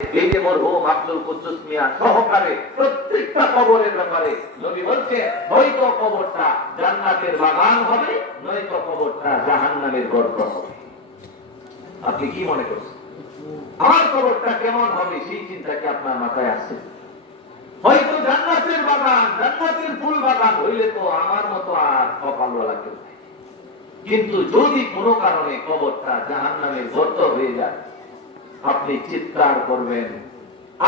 এই যে মরহুম আব্দুল কুদ্দুস মিয়া সহকারে প্রত্যেকটা কবরের ব্যাপারে নবী বলছে, হয়তো কবরটা জান্নাতের বাগান হবে, নয়তো কবরটা জাহান্নামের গর্ত হবে। আপনি কি মনে করছেন আমার কবরটা কেমন হবে? সেই চিন্তা কি আপনার মাথায় আছে? হয়তো জান্নাতের বাগান, জান্নাতের ফুল বাগান হইলে তো আমার মতো আর কপালওয়ালা কেউ নাই। কিন্তু যদি কোনো কারণে কবরটা জাহান্নামের গর্ত হয়ে যায়, আপনি চিৎকার করবেন,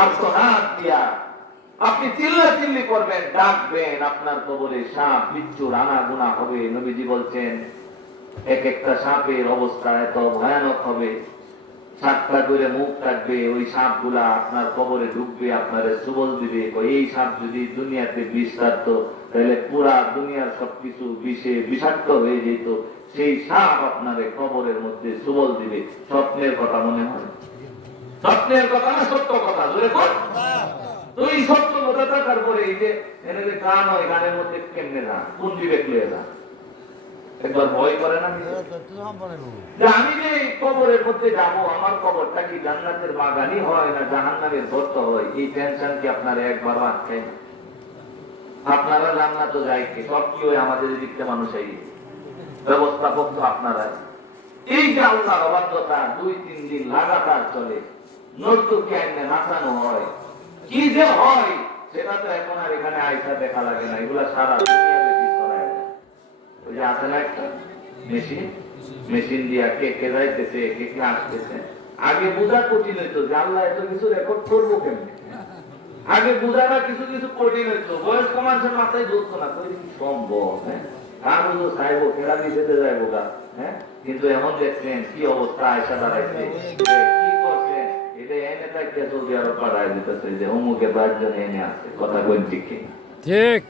আর্তনাদ দিয়া আপনি চিল্লাচিল্লি করবেন, ডাকবেন, আপনার কবরে সাপ বিচ্ছুর আনাগোনা হবে। নবীজি বলছেন, এক একটা সাপের অবস্থা এত ভয়ানক হবে, 7টা করে মুখ থাকবে, ওই সাপগুলা আপনার কবরে ঢুকবে, আপনারে সুবল দিবে। এই সাপ যদি দুনিয়াতে বিষ থাকতো, তাহলে পুরা দুনিয়ার সবকিছু বিষে বিষাক্ত হয়ে যেত। সেই সাপ আপনারে কবরের মধ্যে সুবল দিবে। স্বপ্নের কথা মনে হয়? স্বপ্নের কথা না সত্য কথা? জোরে বল। তুই সত্য কথা থাকার পরে এই যে এনে যে গান হয়, গানের মধ্যে কেমনে গান, কোন বিবেক লয়ে গান? একবার ভয় করে না যে আমি যে কবরের মধ্যে যাবো, আমার কবরটা কি জান্নাতের বাগানই হয় না জাহান্নামের গর্ত হয়? এই টেনশন কি আপনারা একবারও আটকায় না? আপনারা জান্নাত যাই কি সব কি হয়? আমাদের দিকতে মানুষ এই ব্যবস্থাপক তো আপনারা। এই যে আল্লাহর অবাধ্যতা 2-3 দিন লাগাতার চলে, নর্তকী আইনে নাচানো হয়, কি যে হয় সেটা তো এখন আর এখানে আইসা দেখা লাগে না। এগুলা সারা দুনিয়া ব্যাপী ছড়ায় যায়। ওই যে আছে না একটা মেশিন দিয়া কে কে যাইতেছে, কে কে আসতেছে। আগে বোঝা কঠিন হইতো যে আল্লাহ এত কিছু রেকর্ড করবো কেমনি। আগে বোঝাটা কিছু কিছু কঠিন হইতো, বয়স্ক মানুষের মাথায় ধরতো না, তো সম্ভব। হ্যাঁ, আর বুঝো চাইবো খেলা দিতে যাইবো গা। হ্যাঁ, কিন্তু এমন দেখছেন কি অবস্থা আয়সা দাঁড়াইছে, কি করছেন, এটা এনে থাকতে সৌদি আরব পাঠায় দিতেছে যে অমুকে 5 জন এনে আছে। কথা বল ঠিক কিনা? ঠিক।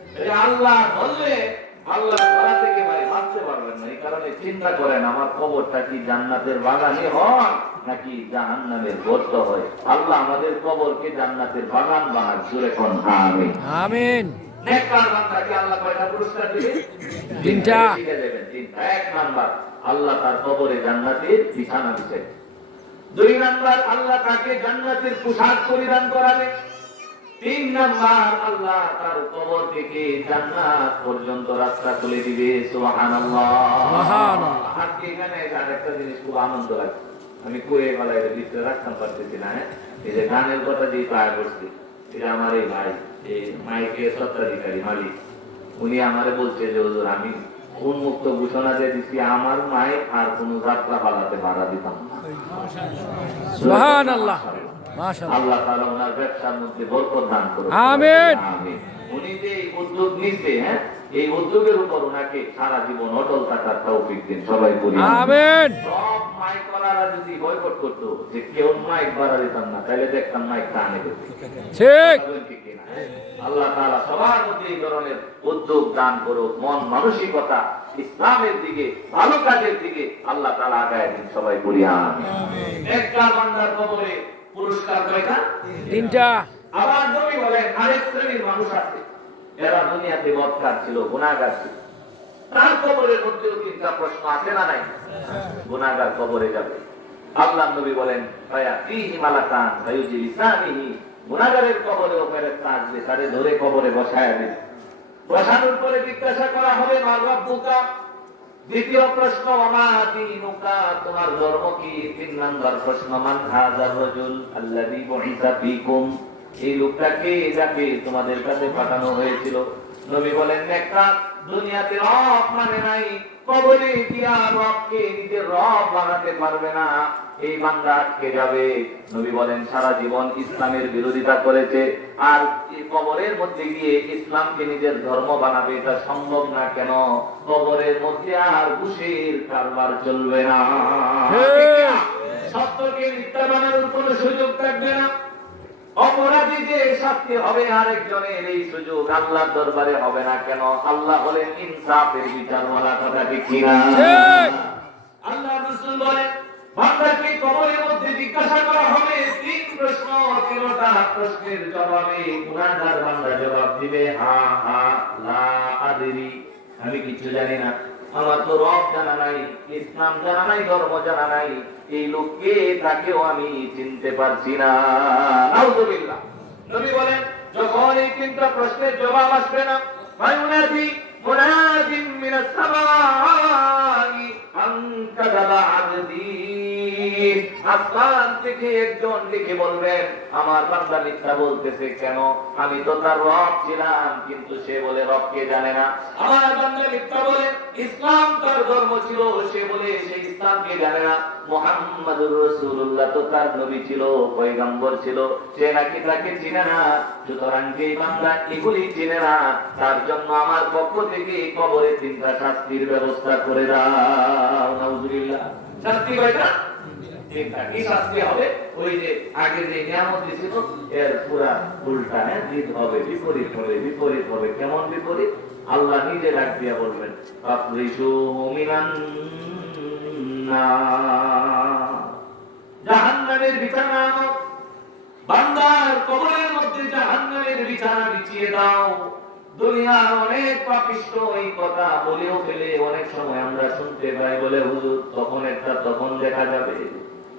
আল্লাহ বললে আল্লাহ ধরা থেকে ভাই বাঁচতে পারবেন না। এই কারণে চিন্তা করেন, আমার কবরটা কি জান্নাতের বাগানে হয় নাকি জাহান্নামের গর্ত হয়? আল্লাহ আমাদের কবরকে জান্নাতের বাগান বানাক। জোরে কোন আমিন। আমিন। নেককার বান্দাকে আল্লাহ কয়টা পুরস্কার দিবেন? 3টা। শিখে দেবেন 3টা। 1 নাম্বার, আল্লাহ তার কবরে জান্নাতের বিছানা দিবেন। 2 নাম্বার, আল্লাহ তাকে জান্নাতের পোশাক পরিধান করাবেন। 3 নাম্বার, আল্লাহ তার কবর থেকে জান্নাত পর্যন্ত রাস্তা খুলে দিবে। সুবহানাল্লাহ, সুবহানাল্লাহ। আজকে এখানে আরেকটা জিনিস খুব আনন্দ লাগছে, আমি কয়ে বলা এটা ভিতরে রাখতে পারতেছি না। এই যে গানের কথা যে পায় করছি, এটা আমার এই ভাই, এই মাইকের স্বত্বাধিকারী মালিক, উনি আমারে বলছে যে হুজুর আমি উন্মুক্ত ঘোষণা দিয়ে দিচ্ছি, আমার মাইক আর কোন যাত্রা পালাতে ভাড়া দিতাম না। সুবহানাল্লাহ, মাশাআল্লাহ। আল্লাহ তাআলা ওনার ব্যবসার মধ্যে বরকত দান করুন। আমিন। আমিন। উনি যে উদ্যোগ নিছে, হ্যাঁ, এই উদ্যোগের উপর ওনাকে সারা জীবন অটল থাকার তৌফিক দিন। সবাই বলি আমিন। সব মাইক ওয়ালারা যদি বয়কট করতো যে কেউ মাইক ভাড়া দিতাম না, তাহলে দেখতাম মাইক টানে করতে। ঠিক। আল্লাহ তাআলা সবার মধ্যে এই ধরনের উদ্যোগ দান করুক, মন মানসিকতা ইসলামের দিকে, ভালো কাজের দিকে আল্লাহ তাআলা আগায় দিন। সবাই বলি আমিন। নেককার বান্দার কবরে পুরস্কার কয়টা? 3টা। আবার নবী বলেন আরেক শ্রেণীর মানুষ আছে, এরা দুনিয়াতে বদকার ছিল, গুনাহগার ছিল, তার কবরের মধ্যেও 3টা প্রশ্ন আছে না নাই? গুনাহগার কবরে যাবে, আল্লাহ নবী বলেন ফায়া ফিহি মালাকান ফায়ুজিলিসানিহি, গুনাহগারের কবরেও ফেরেশতা আসবে, তারে ধরে কবরে বসায় দেবে। বসানোর পরে জিজ্ঞাসা করা হবে মা রাব্বুকা। দ্বিতীয় প্রশ্ন ওমা দীনুকা, তোমার ধর্ম কি? 3 নাম্বার প্রশ্ন মান হাযার রাজুল আল্লাযী বুইসা ফীকুম, এই লোকটাকে যাকে তোমাদের কাছে পাঠানো হয়েছিল। নবী বলেন নেককার, দুনিয়াতে রব মানে নাই, কবরে গিয়া রবকে নিজের রব বানাতে পারবে না, এই বান্দা আটকে যাবে। নবী বলেন সারা জীবন ইসলামের বিরোধিতা করেছে, আর এই কবরের মধ্যে গিয়ে ইসলামকে নিজের ধর্ম বানাবে, এটা সম্ভব না। কেন? কবরের মধ্যে আর ঘুষের কারবার চলবে না, সত্যকে মিথ্যা বানানোর কোনো সুযোগ থাকবে না, অপরাধী যে শাস্তি হবে আরেকজনের এই সুযোগ আল্লাহর দরবারে হবে না। কেন? আল্লাহ বলেন ইনসাফের বিচারওয়ালা। কথা ঠিক কিনা? আল্লাহ রাসূল বলেন বান্দাকে কবরের মধ্যে জিজ্ঞাসা করা হবে 3 প্রশ্ন, 3টা প্রশ্নের জবাবে গুনাহগার বান্দা জবাব দিবে হা হা লা আদরি, আমি কিছু জানি না। আমার তো রব জানা নাই, ইসলাম জানা নাই, ধর্ম জানা নাই, এই লোককে তাকেও আমি চিনতে পারছি না। নাউযুবিল্লাহ। নবী বলেন, যখন এই তিনটা প্রশ্নের জবাব আসবে না, ফায়ুনাদি মুনাদিন মিনাস সামাই আন কাযাবা আবদি, আসমান থেকে একজন ডেকে বলবেন, আমার বান্দা মিথ্যা বলতেছে কেন? আমি তো তার রব ছিলাম, কিন্তু সে বলে রবকে জানে না। আমার বান্দা মিথ্যা বলে, ইসলাম তার ধর্ম ছিল, সে বলে সে ইসলামকে জানে না। মুহাম্মাদুর রাসূলুল্লাহ তো তার নবী ছিল, পয়গম্বর ছিল, সে নাকি তাকে চিনে না। সুতরাং যে বান্দা এগুলি চিনে না, তার জন্য আমার পক্ষ থেকে কবরে তিনটা শাস্তির ব্যবস্থা করে দাও। নাউযুবিল্লাহ। শাস্তি কয়টা? তিনটা। কি শাস্তি হবে? ওই যে আগে যে নিয়ামত দিয়েছিল এর পুরা উল্টা, জিদ হবে, বিপরীত হবে, বিপরীত হবে। কেমন বিপরীত? আল্লাহ নিজে ডাক দিয়া বলবেন, আফরিশু মিনান নার, জাহান্নামের বিছানা, বান্দার কবরের মধ্যে জাহান্নামের বিছানা বিছিয়ে দাও। দুনিয়ার অনেক পাপিষ্ঠ এই কথা বলেও ফেলে, অনেক সময় আমরা শুনতে পাই, বলে হুজুর তখন একটা তখন দেখা যাবে,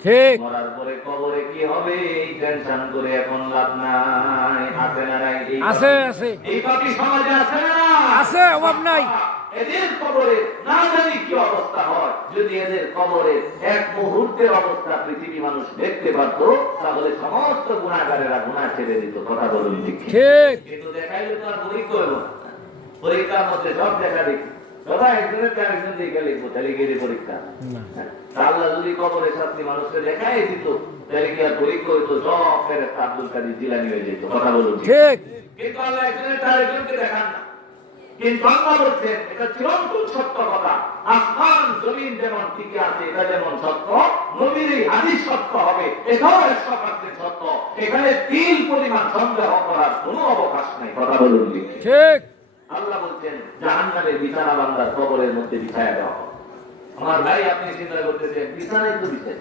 ঠিক মরার পরে কবরে কি হবে এই টেনশন করে এখন লাভ নাই। আছে না নাই? আছে, আছে। এই পাপী সমাজে আছে না? আছে, অভাব নাই। এদের কবরে না জানি কি অবস্থা হয়। যদি এদের কবরে এক মুহূর্তের অবস্থা পৃথিবী মানুষ দেখতে পারত, তাহলে সমস্ত গুনাহগারেরা গুনাহ ছেড়ে দিত। কথা বলুন ঠিক? কিন্তু দেখাইলে তো আর পরীক্ষা হলো না। পরীক্ষার মধ্যে সব দেখা দেখি, সবাই একজনের চার একজন দিকে লিখবো, তাহলে গেলে পরীক্ষা। আল্লাহ যদি কবরে শাস্তি মানুষকে দেখাই দিত, তাহলে কি আর পরীক্ষা হইতো? সব ফেরেশতা আব্দুল কাদের জিলানী হয়ে যেত। কথা বলুন ঠিক? কিন্তু আল্লাহ একজনের চার একজনকে দেখান না। কিন্তু আল্লাহ বলছেন, এটা চিরন্তন সত্য কথা। আসমান জমিন যেমন টিকে আছে, এটা যেমন সত্য, নবীর এই হাদিস সত্য হবে, এটাও 100% সত্য। এখানে তিল পরিমাণ সন্দেহ করার কোনো অবকাশ নাই। কথা বলুন ঠিক? আল্লাহ বলছেন, জাহান্নামের বিছানা বান্দার কবরের মধ্যে বিছায়া দেওয়া হবে। আমার ভাই, আপনি চিন্তা করতেছেন, বিছানায় তো বিছাই,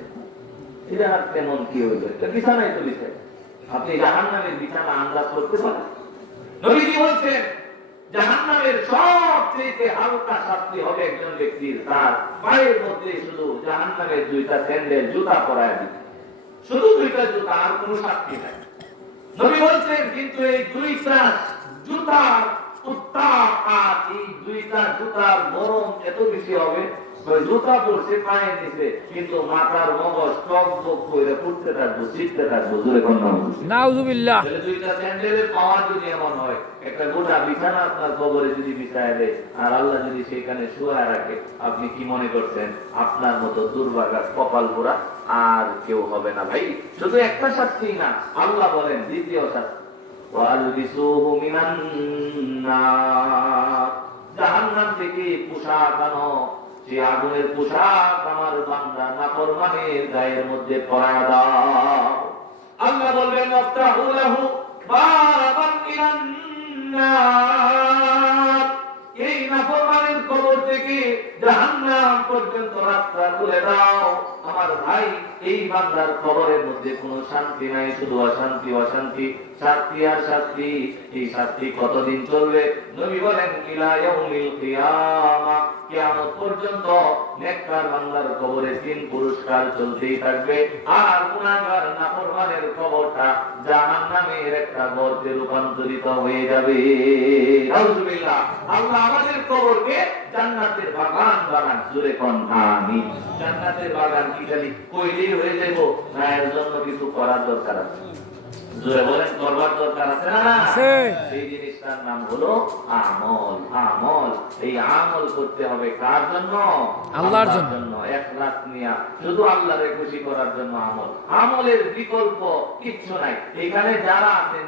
এটা আর কেমন কি হইল? বিছানায় তো বিছাই। আপনি জাহান্নামের বিছানা আন্দাজ করতে পারেন? নবীজি বলছেন, জাহান্নামের সবচেয়ে হালকা শাস্তি হবে একজন ব্যক্তির তার পায়ের মধ্যে শুধু জাহান্নামের দুইটা স্যান্ডেল, জুতা পরায় দিতে, শুধু দুইটা জুতা, আর কোনো শাস্তি নাই। নবী বলছেন, কিন্তু এই দুইটা জুতার উত্তাপ আর এই দুইটা জুতার গরম এত বেশি হবে, জুতা পড়ছে পায়ে নিচে, কিন্তু মাথার মগজ টক বক করে ফুটতে থাকবো, শিখতে থাকবো। জোরে কোন নাউযুবিল্লাহ। দুইটা স্যান্ডেলের পাওয়ার যদি এমন হয়, একটা গোটা বিছানা আপনার কবরে যদি বিছায় দেয়, আর আল্লাহ যদি সেখানে শুয়ে রাখে, আপনি কি মনে করছেন আপনার মতো দুর্ভাগা কপাল পোড়া আর কেউ হবে না? ভাই, শুধু একটা শাস্তি না, আল্লাহ বলেন দ্বিতীয় শাস্তি, ওয়ালবিসুহু মিনান নার, জাহান্নাম থেকে পোশাক আনো, যে আগুনের পোশাক আমার বান্দা নাফরমানের গায়ের মধ্যে পরায়া দাও। আল্লাহ বলবেন, ওয়াফতাহু লাহু বাবান ইলান নার, এই নাফরমানের কবর থেকে জাহান্নাম পর্যন্ত রাস্তা খুলে দাও। আমার ভাই, এই বান্দার কবরের মধ্যে কোনো শান্তি নাই, শুধু অশান্তি, অশান্তি, শাস্তি আর শাস্তি। এই শাস্তি কতদিন চলবে? নবী বলেন, ইলা ইয়াউমিল কিয়ামah, কিয়ামত পর্যন্ত নেককার বান্দার কবরে 3 পুরস্কার চলতেই থাকবে, আর গুনাহগার নাফরমানের কবরটা জাহান্নামের একটা গর্তে রূপান্তরিত হয়ে যাবে। নাউযুবিল্লাহ। আল্লাহ আমাদের কবরকে জান্নাতের বাগান বানান। জোরে কোন আমিন। জান্নাতের বাগান কি খালি কইলেই হয়ে যাইব? না, এর জন্য কিছু করার দরকার আছে। জোরে বলেন, করবার দরকার আছে না? এই জিনিসটার নাম হলো আমল। আমল, এই আমল করতে হবে কার জন্য? আল্লাহর জন্য। ইখলাস নিয়া শুধু আল্লাহকে খুশি করার জন্য আমল। আমলের বিকল্প কিচ্ছু নাই। এখানে যারা আছেন,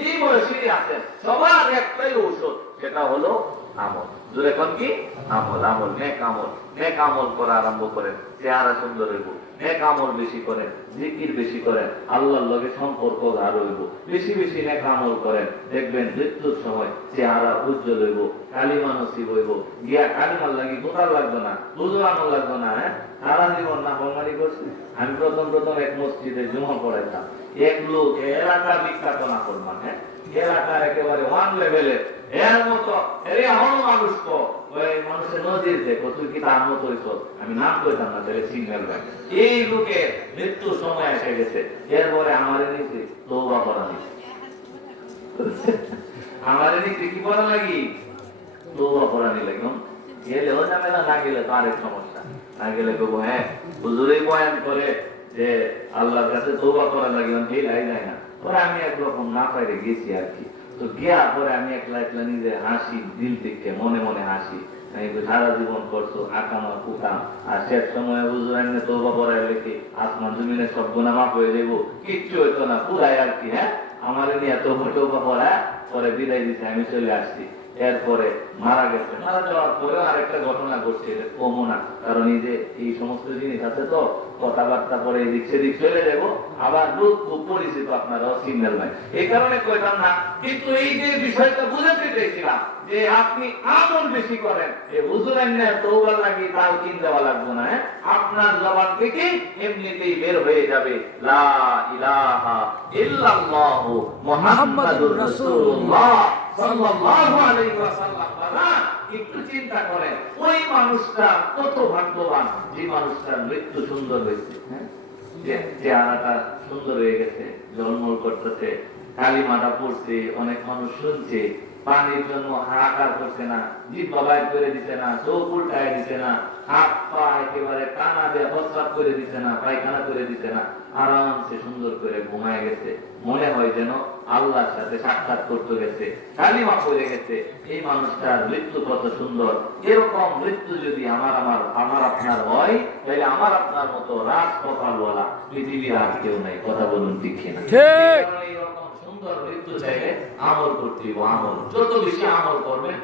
যে বয়সী আছেন, সবার একটাই ঔষধ, সেটা হলো আমল। জোরে কোন কি? আমল। আমল, নেক আমল। নেক আমল করা আরম্ভ করেন, চেহারা সুন্দর হইব। নেক আমল বেশি করেন, জিকির বেশি করেন, আল্লাহর লগে সম্পর্ক গাঢ় হইব। বেশি বেশি নেক আমল করেন, দেখবেন মৃত্যুর সময় চেহারা উজ্জ্বল হইব, কালিমা নসিব হইব। গিয়া কালিমার লাগি কোথাও লাগবে না, বুঝানো লাগবে না। সারা জীবন না বলমানি করছি। আমি প্রথম এক মসজিদে জুমা পড়াইতাম, এক লোক এলাকা বিখ্যাত না করবেন, হ্যাঁ, এলাকার একেবারে ওয়ান লেভেলের এর মতো এর এমন মানুষ তো ওই মানুষের নজির দেখো, তুই কি তার মতো হইছ, আমি নাম কইতাম না তাহলে সিগন্যাল ব্যাংক। এই লোকের মৃত্যু সময় এসে গেছে, এরপরে আমাদের নিচে তওবা করা নিছে, আমাদের নিচে কি করা লাগি, তওবা করা নি লাগি। গেলে ও ঝামেলা, না গেলে তো আরেক সমস্যা, না গেলে বলবো হ্যাঁ হুজুরে বয়ান করে যে আল্লাহর কাছে তওবা করা লাগে, এই লাই যায় না। পরে আমি একরকম না পাইরে গেছি আর কি, তো গিয়া পরে আমি একলা একলা নিজে হাসি, দিল থেকে মনে মনে হাসি, আমি সারা জীবন করছো আকামা কুকাম, আর শেষ সময় হুজুর এমনি তওবা করাই লেখি আসমান জমিনের সব গুনাহ মাফ হয়ে যাবো, কিচ্ছু হইতো না পুরাই আর কি। হ্যাঁ, আমার নিয়ে তওবা করা পরে বিদায় দিতে আমি চলে আসছি। এরপরে মারা গেছে, মারা যাওয়ার পরে আরেকটা ঘটনা ঘটছে, কমও না, কারণ এই যে এই সমস্ত জিনিস আছে তো কথাবার্তা পরে এদিক সেদিক চলে যাবো, আবার লোক খুব পরিচিত আপনারাও সিগন্যাল নাই, এই কারণে কইতাম না। কিন্তু এই যে বিষয়টা বুঝাতে চেয়েছিলাম যে আপনি আমল বেশি করেন, এই হুজুরের নিয়ে তওবার লাগি তাও কিন দেওয়া লাগবে না, হ্যাঁ, আপনার জবান থেকে এমনিতেই বের হয়ে যাবে লা ইলাহা ইল্লাল্লাহু মুহাম্মাদুর রাসূলুল্লাহ সাল্লাল্লাহু আলাইহি ওয়াসাল্লাম। একটু চিন্তা করেন ওই মানুষটা কত ভাগ্যবান, যে মানুষটার মৃত্যু সুন্দর হয়েছে, হ্যাঁ, চেহারাটা সুন্দর হয়ে গেছে, জন্মল করতেছে, কালিমাটা পড়ছে, অনেক মানুষ শুনছে, পানির জন্য হাহাকার করছে না, জিহ্বা বাইর করে দিতে না, চোখ উল্টায় দিতে না, হাত পা একেবারে টানা দিয়ে প্রস্রাব করে দিতে না, পায়খানা করে দিতে না, আরামসে সুন্দর করে ঘুমায় গেছে, মনে হয় যেন আল্লাহর সাথে সাক্ষাৎ করতে গেছে, কালিমা পড়ে গেছে। এই মানুষটার মৃত্যু কত সুন্দর। এরকম মৃত্যু যদি আমার আপনার হয়, তাহলে আমার আপনার মতো রাত কপালওয়ালা পৃথিবীর আর কেউ নাই। কথা বলুন ঠিক কিনা? এরকম সুন্দর মৃত্যু চাইলে আমল করতে হবে, আমল যত বেশি আমল করবেন